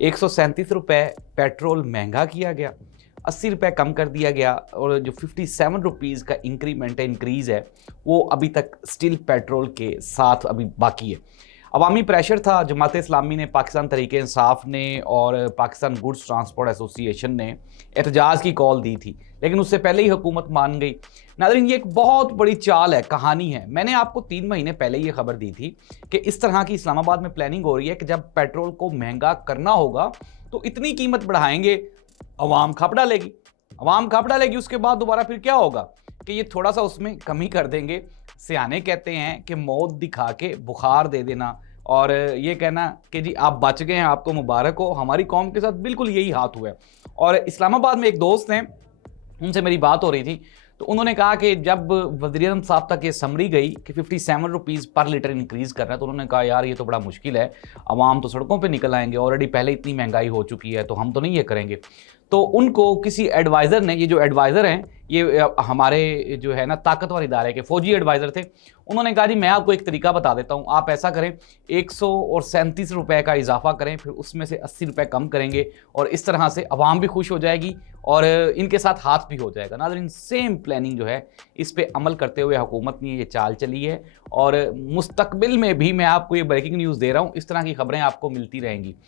₹137 petrol महंगा किया गया, ₹80 कम कर दिया गया और जो ₹57 का इंक्रीज़ है, वो अभी तक स्टिल पेट्रोल के साथ अभी बाकी है। अवामी प्रेशर था, जमात-ए-इस्लामी ने, पाकिस्तान तहरीक-ए-इंसाफ ने और पाकिस्तान गुड्स ट्रांसपोर्ट एसोसिएशन ने एहतजाज की कॉल दी थी, लेकिन उससे पहले ही हुकूमत मान गई। नाज़रीन, ये एक बहुत बड़ी चाल है, कहानी है। मैंने आपको 3 महीने पहले ये खबर दी थी कि इस तरह की इस्लामाबाद में प्लानिंग हो रही है कि जब पेट्रोल को महंगा करना होगा, तो इतनी कीमत बढ़ाएँगे, अवाम खप डालेगी। अवाम खप डालेगी, उसके बाद दोबारा फिर क्या होगा कि ये थोड़ा-सा उसमें कमी कर देंगे। सयाने कहते हैं कि मौत दिखा के बुखार दे देना और ये कहना कि जी आप बच गए हैं, आपको मुबारक हो। हमारी कौम के साथ बिल्कुल यही हाथ हुआ है। और इस्लामाबाद में एक दोस्त हैं, उनसे मेरी बात हो रही थी, तो उन्होंने कहा कि जब वज़ीर-ए-आज़म साहब तक ये समरी गई कि ₹57 पर लीटर इंक्रीज़ कर रहा है, तो उन्होंने कहा यार ये तो बड़ा मुश्किल है, अवाम तो सड़कों पे निकल आएँगे, ऑलरेडी पहले इतनी महंगाई हो चुकी है, तो हम तो नहीं ये करेंगे। तो उनको किसी एडवाइज़र ने, ये जो एडवाइज़र हैं, ये हमारे जो है ना ताकतवर इदारे के फ़ौजी एडवाइज़र थे, उन्होंने कहा जी मैं आपको एक तरीका बता देता हूँ, आप ऐसा करें ₹137 का इज़ाफ़ा करें, फिर उसमें से ₹80 कम करेंगे और इस तरह से अवाम भी खुश हो जाएगी और इनके साथ हाथ भी हो जाएगा। नाज़रीन, सेम प्लानिंग जो है, इस पे अमल करते हुए हुकूमत ने ये चाल चली है और मुस्तकबिल में भी मैं आपको ये ब्रेकिंग न्यूज़ दे रहा हूँ, इस तरह की खबरें आपको मिलती रहेंगी।